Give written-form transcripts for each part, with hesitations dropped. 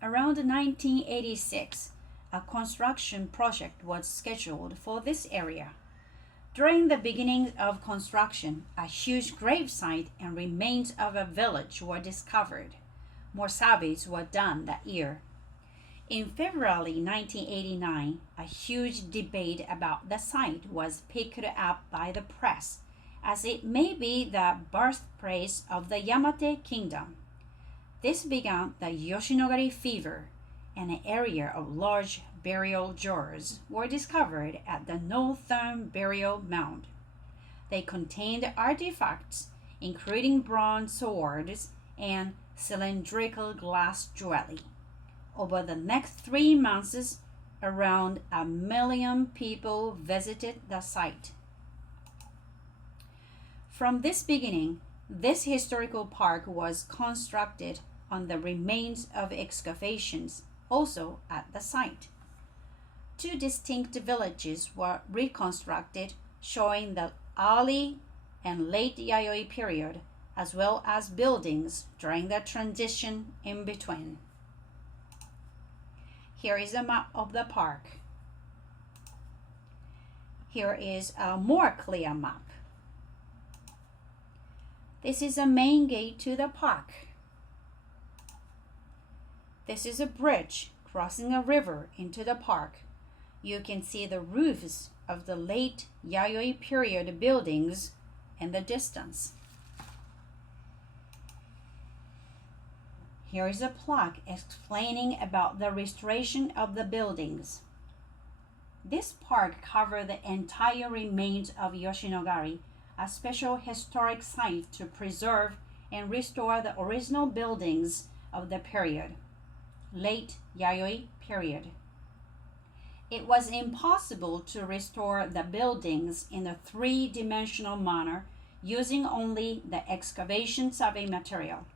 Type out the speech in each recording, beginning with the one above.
Around 1986, a construction project was scheduled for this area. During the beginning of construction, a huge gravesite and remains of a village were discovered. More surveys were done that year. In February 1989, a huge debate about the site was picked up by the press, as it may be the birthplace of the Yamate Kingdom. This began the Yoshinogari fever, and an area of large burial jars were discovered at the northern burial mound. They contained artifacts including bronze swords and cylindrical glass jewelry. Over the next 3 months, around 1 million people visited the site. From this beginning, this historical park was constructed on the remains of excavations also at the site. Two distinct villages were reconstructed showing the early and late Yayoi period as well as buildings during the transition in between. Here is a map of the park. Here is a more clear map. This is a main gate to the park. This is a bridge crossing a river into the park. You can see the roofs of the late Yayoi period buildings in the distance. Here is a plaque explaining about the restoration of the buildings. This park covers the entire remains of Yoshinogari, a special historic site to preserve and restore the original buildings of the period, late Yayoi period. It was impossible to restore the buildings in a three-dimensional manner using only the excavation survey material.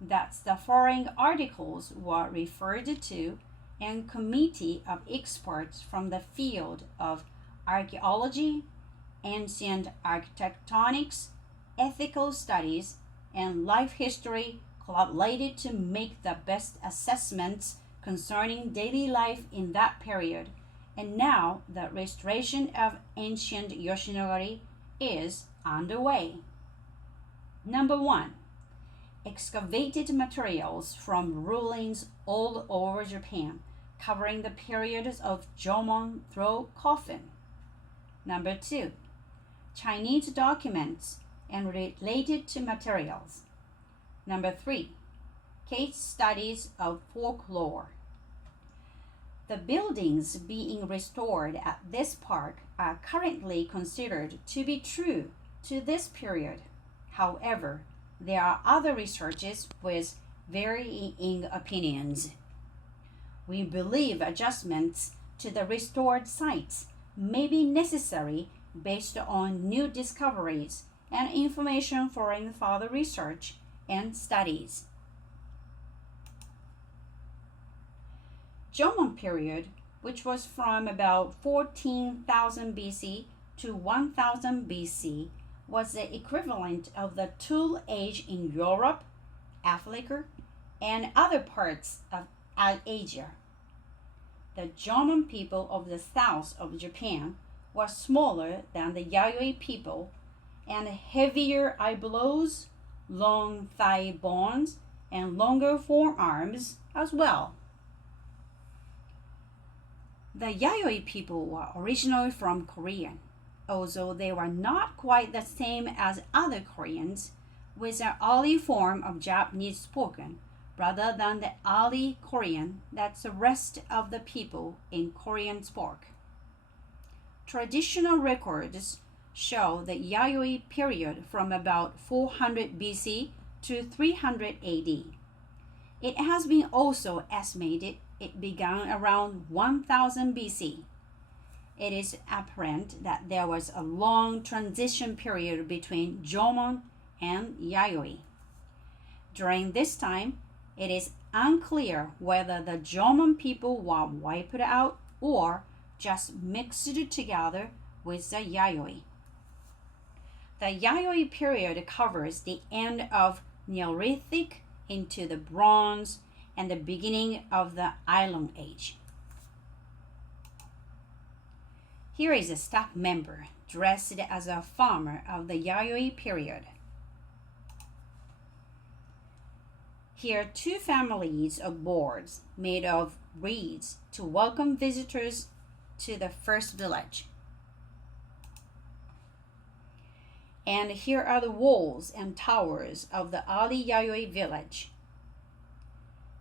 Thus, the following articles were referred to and committee of experts from the field of archaeology, ancient architectonics, ethical studies, and life history collaborated to make the best assessments concerning daily life in that period. And now the restoration of ancient Yoshinogari is underway. Number 1. Excavated materials from ruins all over Japan, covering the periods of Jomon through Kofun. Number 2. Chinese documents and related to materials. Number 3. Case studies of folklore. The buildings being restored at this park are currently considered to be true to this period. However, there are other researchers with varying opinions. We believe adjustments to the restored sites may be necessary based on new discoveries and information following further research and studies. Jomon period, which was from about 14,000 BC to 1000 BC, was the equivalent of the Tool Age in Europe, Africa, and other parts of Asia. The Jomon people of the south of Japan were smaller than the Yayoi people and heavier eyebrows, long thigh bones, and longer forearms as well. The Yayoi people were originally from Korea, although they were not quite the same as other Koreans, with an early form of Japanese spoken rather than the early Korean that the rest of the people in Korean spoke. Traditional records show the Yayoi period from about 400 BC to 300 AD. It has been also estimated it began around 1000 BC. It is apparent that there was a long transition period between Jomon and Yayoi. During this time, it is unclear whether the Jomon people were wiped out or just mixed together with the Yayoi. The Yayoi period covers the end of Neolithic into the Bronze and the beginning of the Iron Age. Here is a staff member dressed as a farmer of the Yayoi period. Here, two families of boards made of reeds to welcome visitors to the first village. And here are the walls and towers of the early Yayoi village.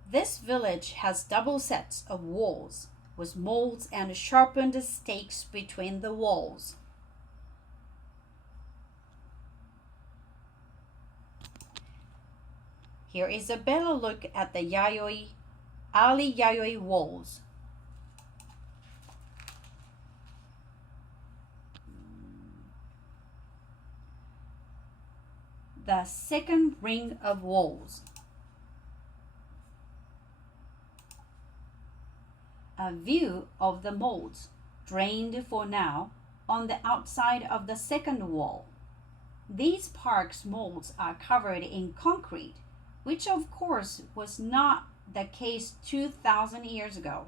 This village has double sets of walls with molds and sharpened stakes between the walls. Here is a better look at the early Yayoi walls. The second ring of walls. A view of the molds, drained for now, on the outside of the second wall. These park's molds are covered in concrete, which of course was not the case 2,000 years ago.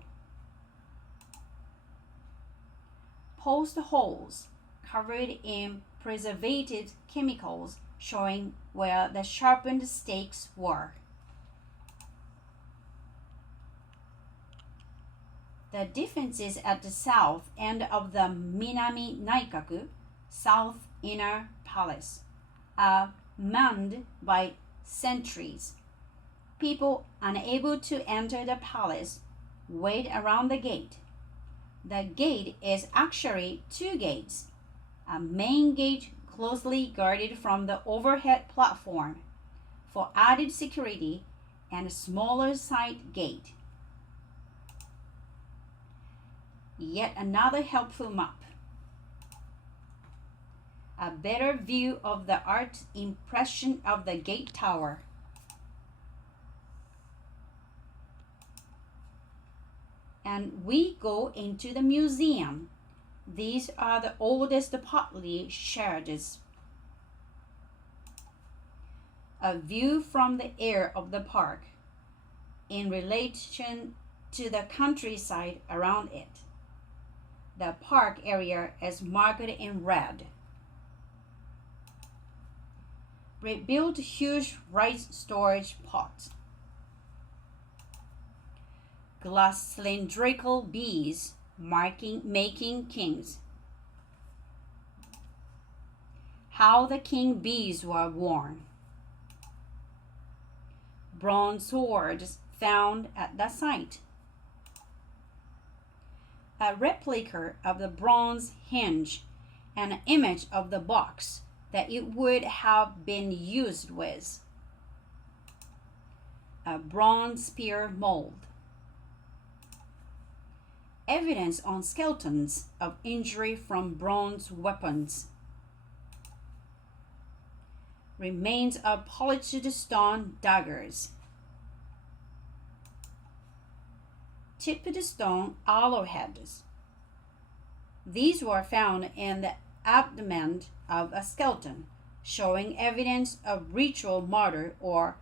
Post holes covered in preservative chemicals showing where the sharpened stakes were. The defenses at the south end of the Minami Naikaku, South Inner Palace, are manned by sentries. People unable to enter the palace wait around the gate. The gate is actually two gates, a main gate closely guarded from the overhead platform for added security, and a smaller side gate. Yet another helpful map. A better view of the art impression of the gate tower. And we go into the museum. These are the oldest partly shards. A view from the air of the park in relation to the countryside around it. The park area is marked in red. Rebuilt huge rice storage pots. Glass cylindrical bees making kings. How the king bees were worn. Bronze swords found at the site. A replica of the bronze hinge and an image of the box that it would have been used with. A bronze spear mold. Evidence on skeletons of injury from bronze weapons. Remains of polished stone daggers. Tipped stone arrowheads. These were found in the abdomen of a skeleton, showing evidence of ritual murder or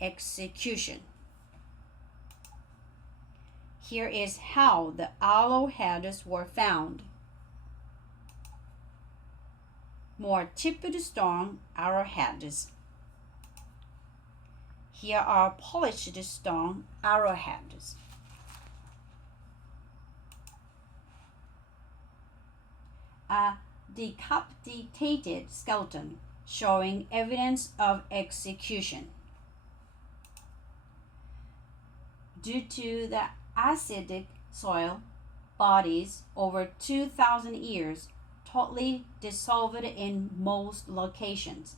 execution. Here is how the arrowheads were found. More tipped stone arrowheads. Here are polished stone arrowheads. A decapitated skeleton showing evidence of execution. Due to the acidic soil, bodies over 2,000 years totally dissolved in most locations.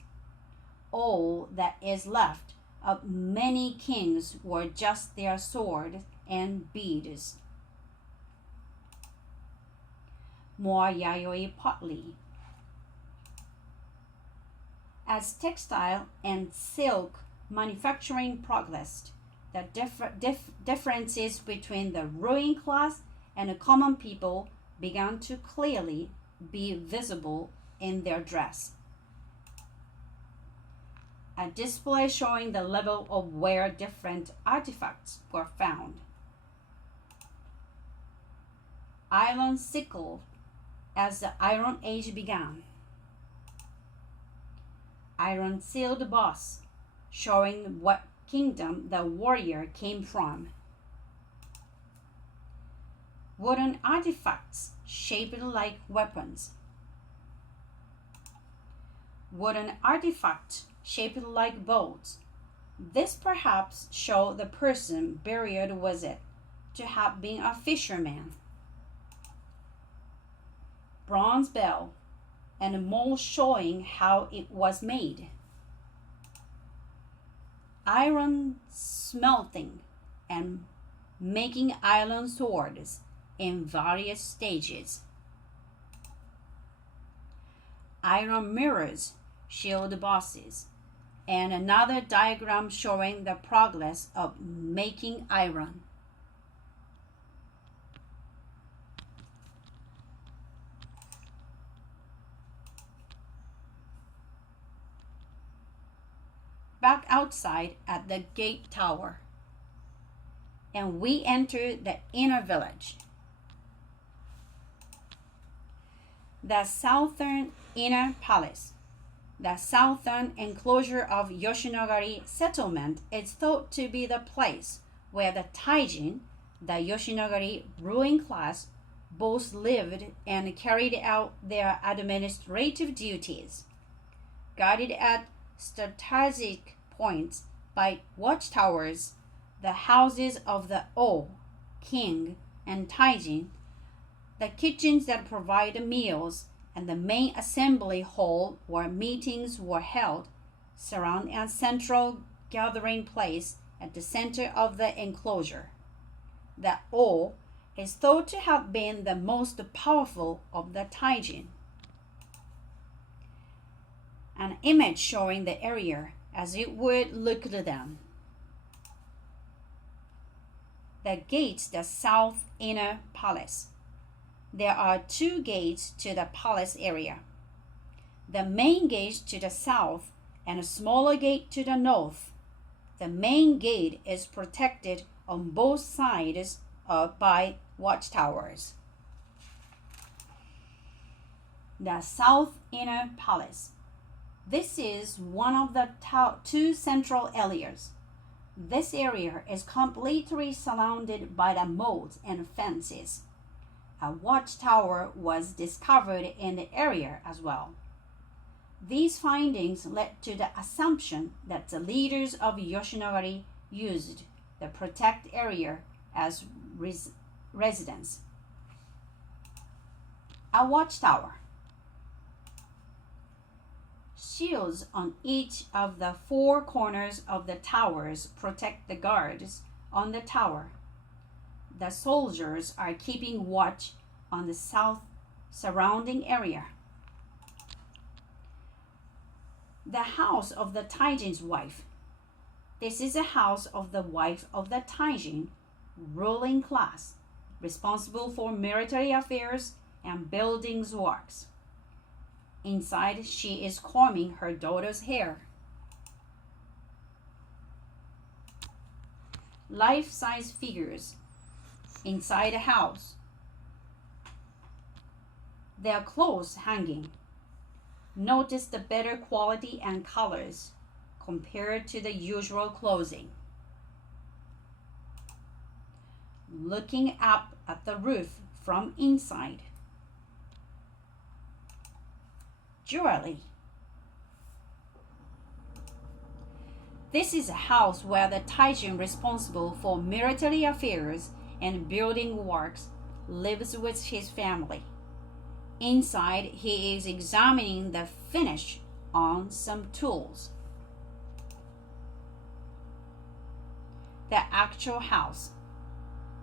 All that is left of many kings were just their sword and beads. More Yayoi pottery. As textile and silk manufacturing progressed, the differences between the ruling class and the common people began to clearly be visible in their dress. A display showing the level of where different artifacts were found. Iron sickle as the Iron Age began. Iron sealed boss showing what kingdom the warrior came from. Wooden artifacts shaped like weapons. Wooden artifact shaped like boats. This perhaps showed the person buried with it to have been a fisherman. Bronze bell and a mold showing how it was made. Iron smelting and making iron swords in various stages. Iron mirrors shield bosses, and another diagram showing the progress of making iron. Back outside at the gate tower, and we enter the inner village. The southern inner palace, the southern enclosure of Yoshinogari settlement, is thought to be the place where the Taijin, the Yoshinogari ruling class, both lived and carried out their administrative duties. Guarded at strategic points by watchtowers, the houses of the O, king, and Taijin, the kitchens that provide meals, and the main assembly hall where meetings were held, surround a central gathering place at the center of the enclosure. The O is thought to have been the most powerful of the Taijin. An image showing the area as it would look to them. The gates, the south inner palace. There are two gates to the palace area. The main gate to the south and a smaller gate to the north. The main gate is protected on both sides by watchtowers. The south inner palace. This is one of the two central areas. This area is completely surrounded by the moats and fences. A watchtower was discovered in the area as well. These findings led to the assumption that the leaders of Yoshinogari used the protected area as residence. A watchtower. Shields on each of the four corners of the towers protect the guards on the tower. The soldiers are keeping watch on the south surrounding area. The house of the Taijin's wife. This is a house of the wife of the Taijin ruling class, responsible for military affairs and buildings works. Inside, she is combing her daughter's hair. Life-size figures inside the house. Their clothes hanging. Notice the better quality and colors compared to the usual clothing. Looking up at the roof from inside. Jewelry. This is a house where the Taijin responsible for military affairs and building works lives with his family. Inside, he is examining the finish on some tools. The actual house.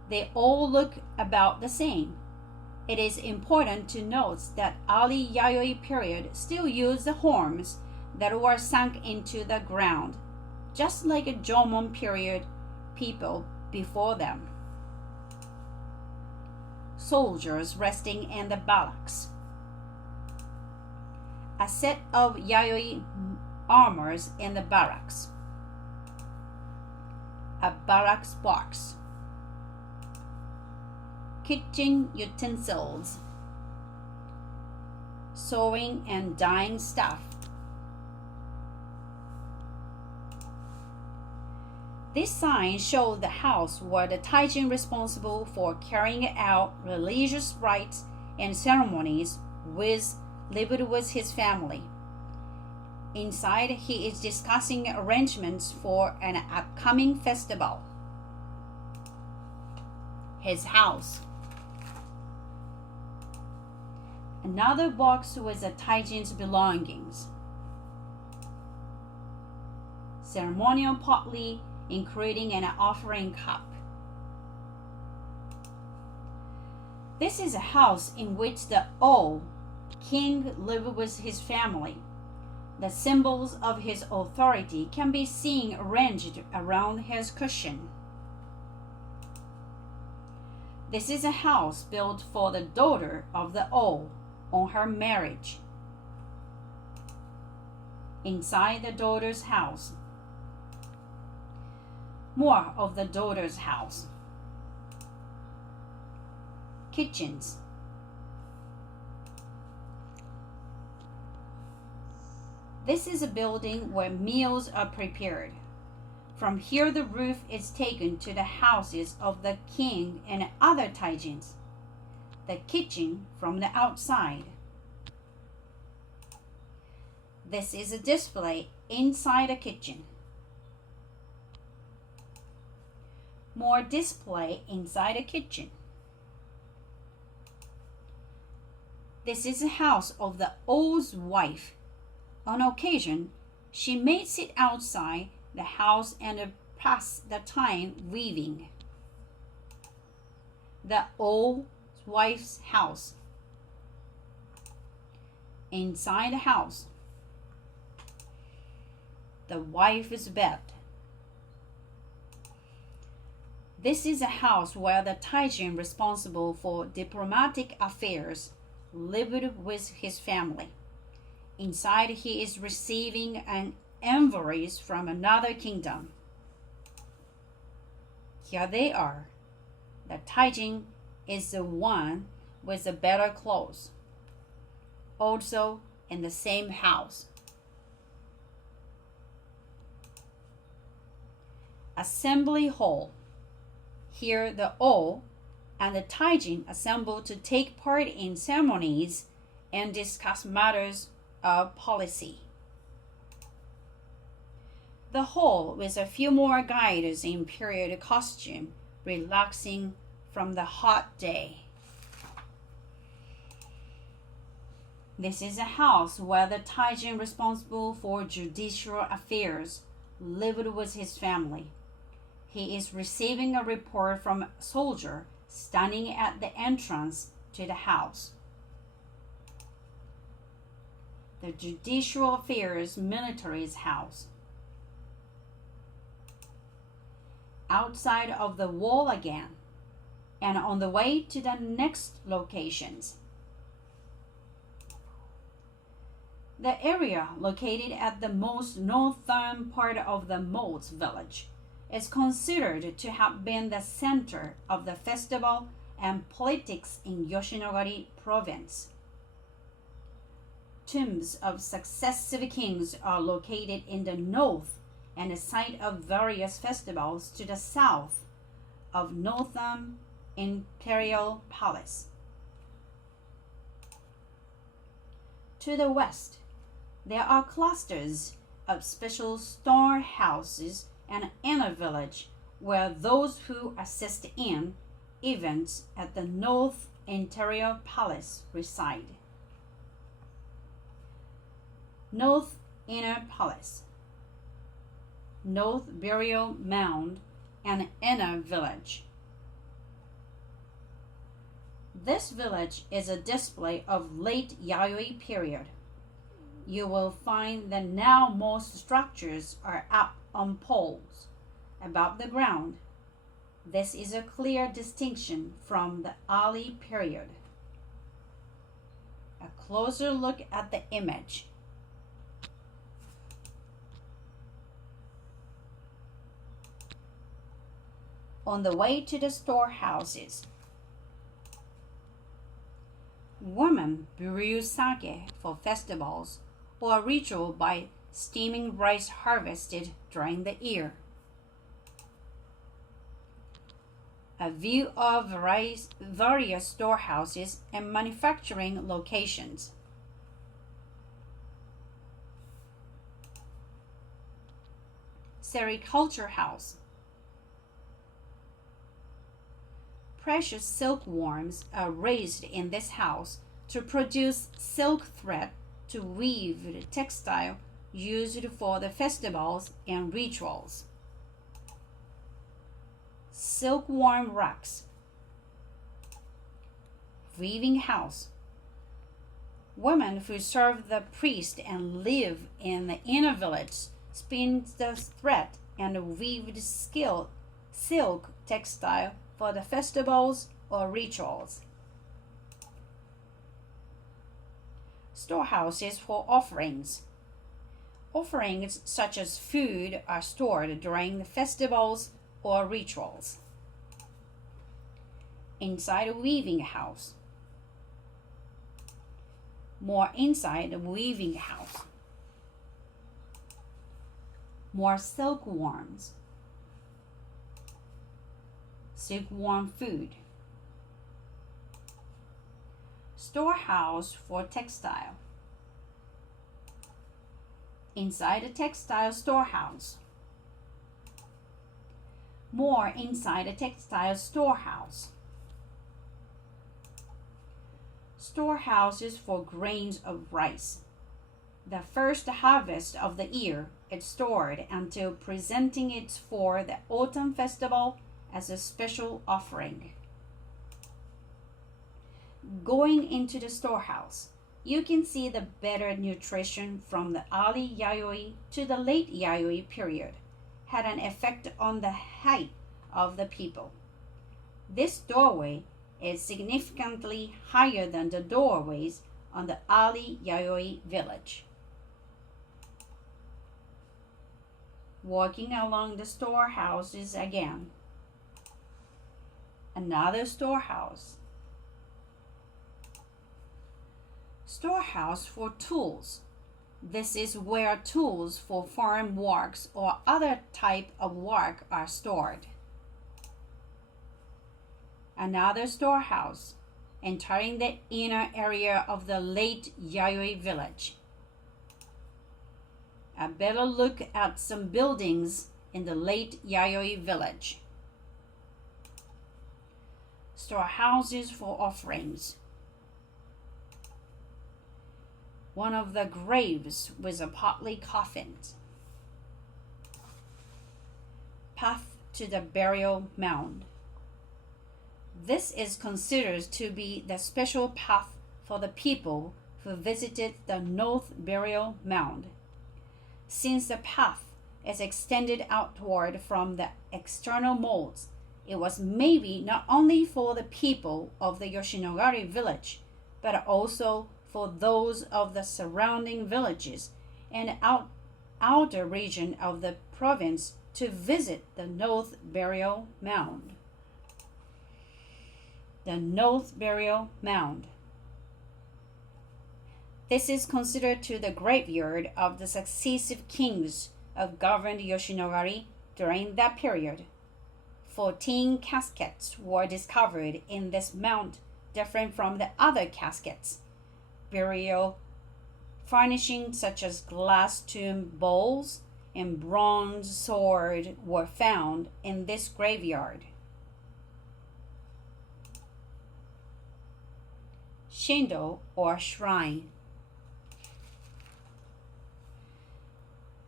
They all look about the same. It is important to note that early Yayoi period still used the horns that were sunk into the ground, just like a Jomon period people before them. Soldiers resting in the barracks. A set of Yayoi armors in the barracks. A barracks box. Kitchen utensils. Sewing and dyeing stuff. This sign showed the house where the Taijin responsible for carrying out religious rites and ceremonies lived with his family. Inside, he is discussing arrangements for an upcoming festival. His house. Another box with the Taijin's belongings. Ceremonial pottery, including an offering cup. This is a house in which the O king lived with his family. The symbols of his authority can be seen arranged around his cushion. This is a house built for the daughter of the O on her marriage. Inside the daughter's house. More of the daughter's house. Kitchens. This is a building where meals are prepared. From here, the roof is taken to the houses of the king and other Taijins. The kitchen from the outside. This is a display inside a kitchen. More display inside a kitchen. This is a house of the O's wife. On occasion, she may sit outside the house and pass the time weaving. The old wife's house. Inside the house. The wife's bed. This is a house where the Taijin responsible for diplomatic affairs lived with his family. Inside, he is receiving an envoys from another kingdom. Here they are. The Taijin is the one with the better clothes. Also in the same house. Assembly hall. Here the O and the Taijin assemble to take part in ceremonies and discuss matters of policy. The hall with a few more guides in period costume, relaxing from the hot day. This is a house where the Taijin responsible for judicial affairs lived with his family. He is receiving a report from a soldier standing at the entrance to the house. The Judicial Affairs Military's house. Outside of the wall again, and on the way to the next locations. The area located at the most northern part of the moat's village is considered to have been the center of the festival and politics in Yoshinogari province. Tombs of successive kings are located in the north and the site of various festivals to the south of Northern Imperial Palace. To the west, there are clusters of special storehouses and inner village where those who assist in events at the North Interior Palace reside. North Inner Palace, North Burial Mound, and Inner Village. This village is a display of late Yayoi period. You will find that now most structures are up on poles above the ground. This is a clear distinction from the early period. A closer look at the image. on the way to the storehouses. Women brew sake for festivals or a ritual by steaming rice harvested during the year. A view of various storehouses and manufacturing locations. Sericulture house. Precious silkworms are raised in this house to produce silk thread to weave the textile used for the festivals and rituals. Silkworm racks. Weaving house. Women who serve the priest and live in the inner village spin the thread and weave the silk textile for the festivals or rituals. Storehouses for offerings. Offerings such as food are stored during the festivals or rituals. Inside a weaving house. More inside the weaving house. More silkworms. Silkworm food. Storehouse for textile. Inside a textile storehouse. More inside a textile storehouse. Storehouses for grains of rice. The first harvest of the year is stored until presenting it for the autumn festival as a special offering. Going into the storehouse, you can see the better nutrition from the early Yayoi to the late Yayoi period had an effect on the height of the people. This doorway is significantly higher than the doorways on the early Yayoi village. Walking along the storehouses again. Another storehouse. Storehouse for tools. This is where tools for farm works or other type of work are stored. Another storehouse, entering the inner area of the late Yayoi village. A better look at some buildings in the late Yayoi village. Storehouses for offerings. One of the graves with a partly coffined. Path to the burial mound. This is considered to be the special path for the people who visited the North Burial Mound. Since the path is extended outward from the external molds, it was maybe not only for the people of the Yoshinogari village, but also for those of the surrounding villages and outer region of the province to visit the North Burial Mound. The North Burial Mound. This is considered to the graveyard of the successive kings of governed Yoshinogari during that period. 14 caskets were discovered in this mound, different from the other caskets. Burial furnishings such as glass tomb bowls and bronze sword were found in this graveyard. Shindo or shrine.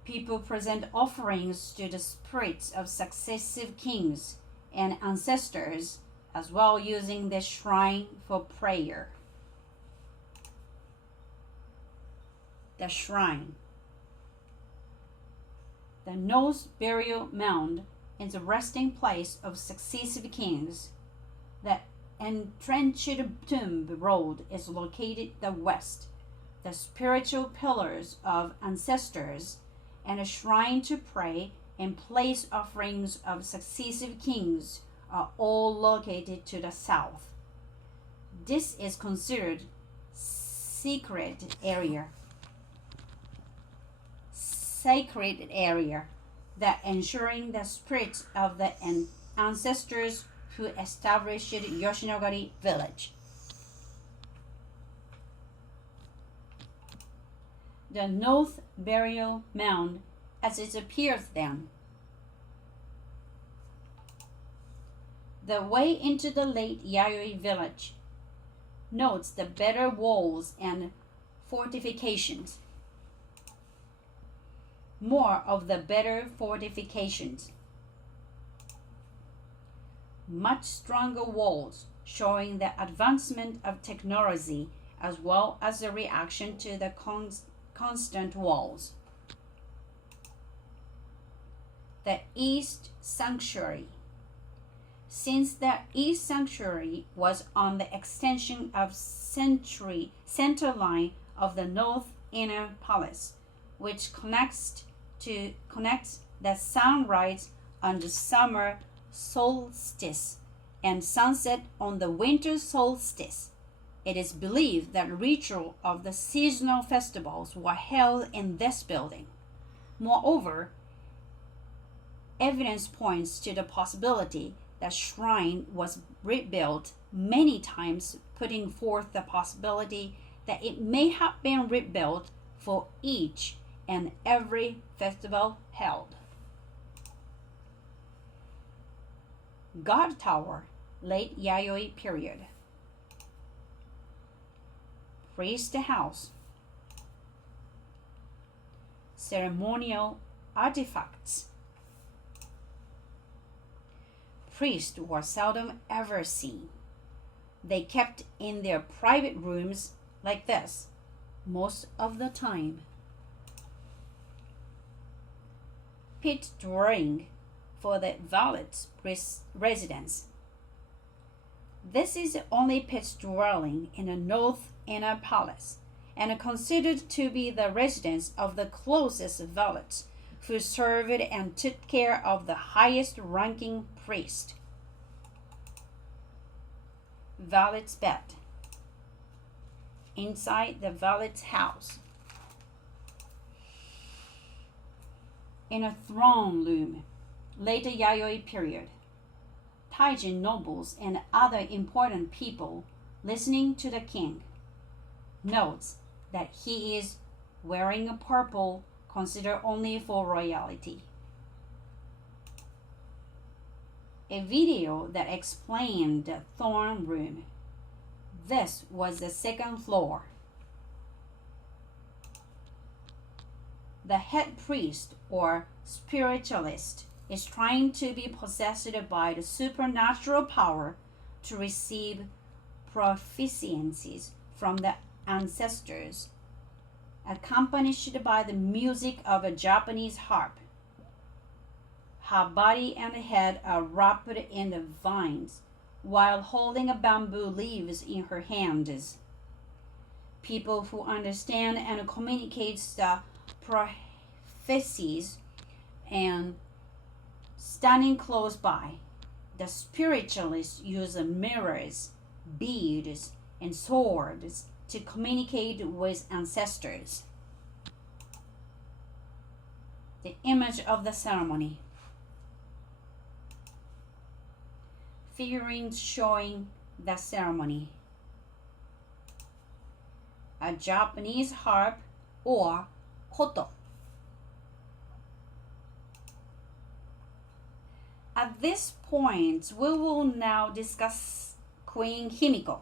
People present offerings to the spirits of successive kings and ancestors, as well using this shrine for prayer. The shrine. The North Burial Mound is a resting place of successive kings. The entrenched tomb road is located the west. The spiritual pillars of ancestors and a shrine to pray and place offerings of successive kings are all located to the south. This is considered sacred area that ensuring the spirits of the ancestors who established Yoshinogari village. The North Burial Mound as it appears then. The way into the late Yayoi village notes the better walls and fortifications. More of the better fortifications. Much stronger walls showing the advancement of technology as well as a reaction to the constant walls. The East Sanctuary. Since the East Sanctuary was on the extension of center line of the North Inner Palace, which connects the sunrise on the summer solstice and sunset on the winter solstice. It is believed that ritual of the seasonal festivals were held in this building. Moreover, evidence points to the possibility that shrine was rebuilt many times, putting forth the possibility that it may have been rebuilt for each and every festival held. God Tower, late Yayoi period. Priest House. Ceremonial artifacts. Priests were seldom ever seen. They kept in their private rooms like this most of the time. Pit dwelling for the valet's residence. This is the only pit dwelling in the North Inner Palace, and considered to be the residence of the closest valets, who served and took care of the highest ranking priest. Valet's bed. Inside the valet's house. In a throne room, later Yayoi period. Taijin nobles and other important people listening to the king. Notes that he is wearing a purple considered only for royalty. A video that explained the throne room. This was the second floor. The head priest or spiritualist is trying to be possessed by the supernatural power to receive proficiencies from the ancestors, accompanied by the music of a Japanese harp. Her body and head are wrapped in the vines, while holding a bamboo leaves in her hands. People who understand and communicate the prophecies and standing close by. The spiritualists use mirrors, beads, and swords to communicate with ancestors. The image of the ceremony. Figurines showing the ceremony. A Japanese harp or koto. At this point, we will now discuss Queen Himiko,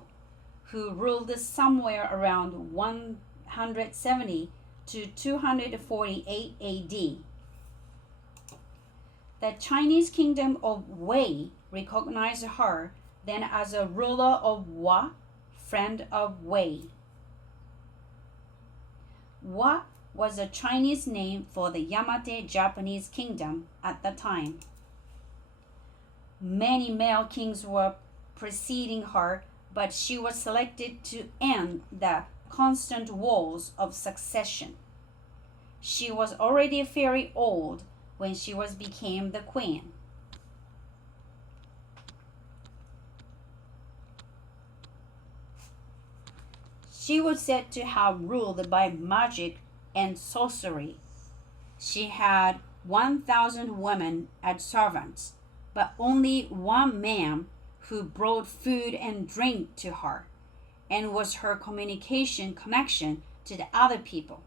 who ruled somewhere around 170 to 248 AD. The Chinese kingdom of Wei recognized her then as a ruler of Wa, friend of Wei. Wa was a Chinese name for the Yamate Japanese kingdom at the time. Many male kings were preceding her, but she was selected to end the constant wars of succession. She was already very old when she became the queen. She was said to have ruled by magic and sorcery. She had 1,000 women as servants, but only one man who brought food and drink to her, and was her communication connection to the other people.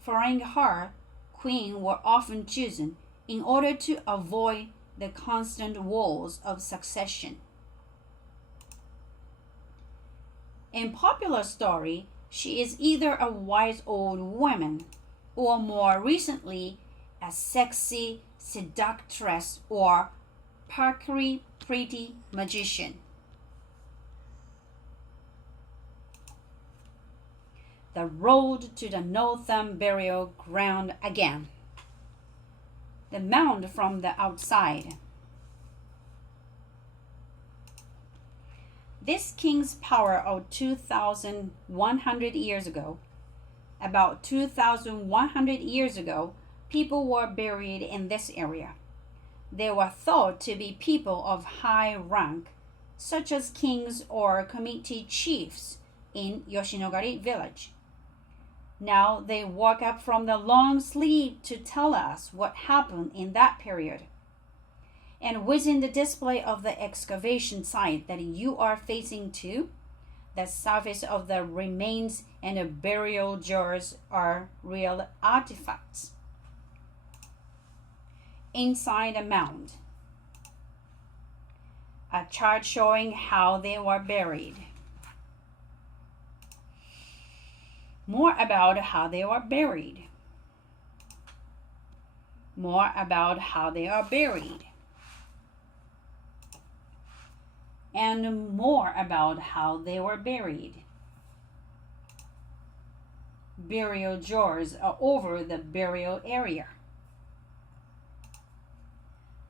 Following her, queens were often chosen in order to avoid the constant wars of succession. In popular story, she is either a wise old woman or more recently a sexy seductress or perky pretty magician. The road to the northern burial ground again. The mound from the outside. This king's power of 2,100 years ago. About 2,100 years ago, people were buried in this area. They were thought to be people of high rank, such as kings or community chiefs in Yoshinogari village. Now they woke up from the long sleep to tell us what happened in that period. And within the display of the excavation site that you are facing to, the surface of the remains and the burial jars are real artifacts. Inside the mound, a chart showing how they were buried. More about how they were buried. More about how they are buried. And more about how they were buried. Burial jars are over the burial area.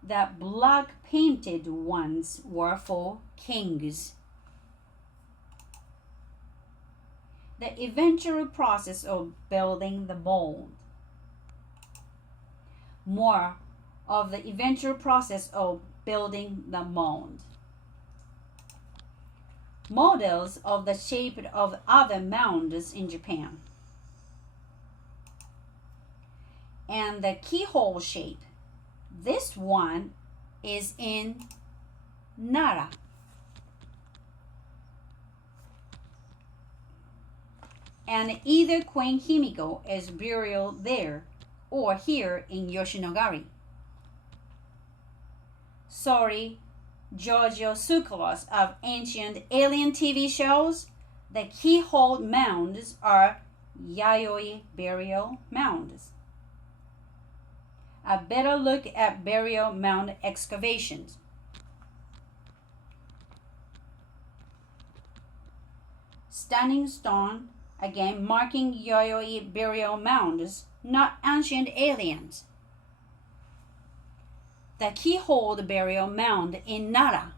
The black painted ones were for kings. The eventual process of building the mold. More of the eventual process of building the mold. Models of the shape of other mounds in Japan. And the keyhole shape. This one is in Nara. And either Queen Himiko is buried there or here in Yoshinogari. Sorry, Giorgio Tsoukalos of ancient alien TV shows, the keyhole mounds are yayoi burial mounds. A better look at burial mound excavations. Standing stone, again marking yayoi burial mounds, not ancient aliens. The keyhole burial mound in Nara.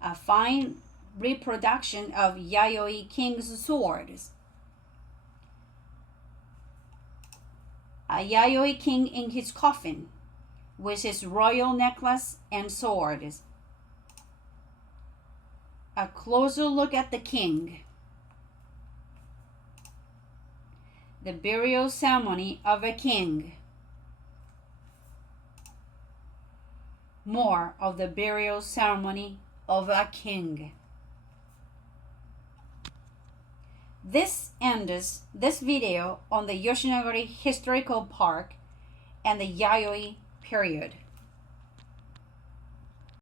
A fine reproduction of Yayoi King's swords. A Yayoi King in his coffin, with his royal necklace and swords. A closer look at the king. The burial ceremony of a king. More of the burial ceremony of a king. This ends this video on the Yoshinogari Historical Park and the Yayoi period.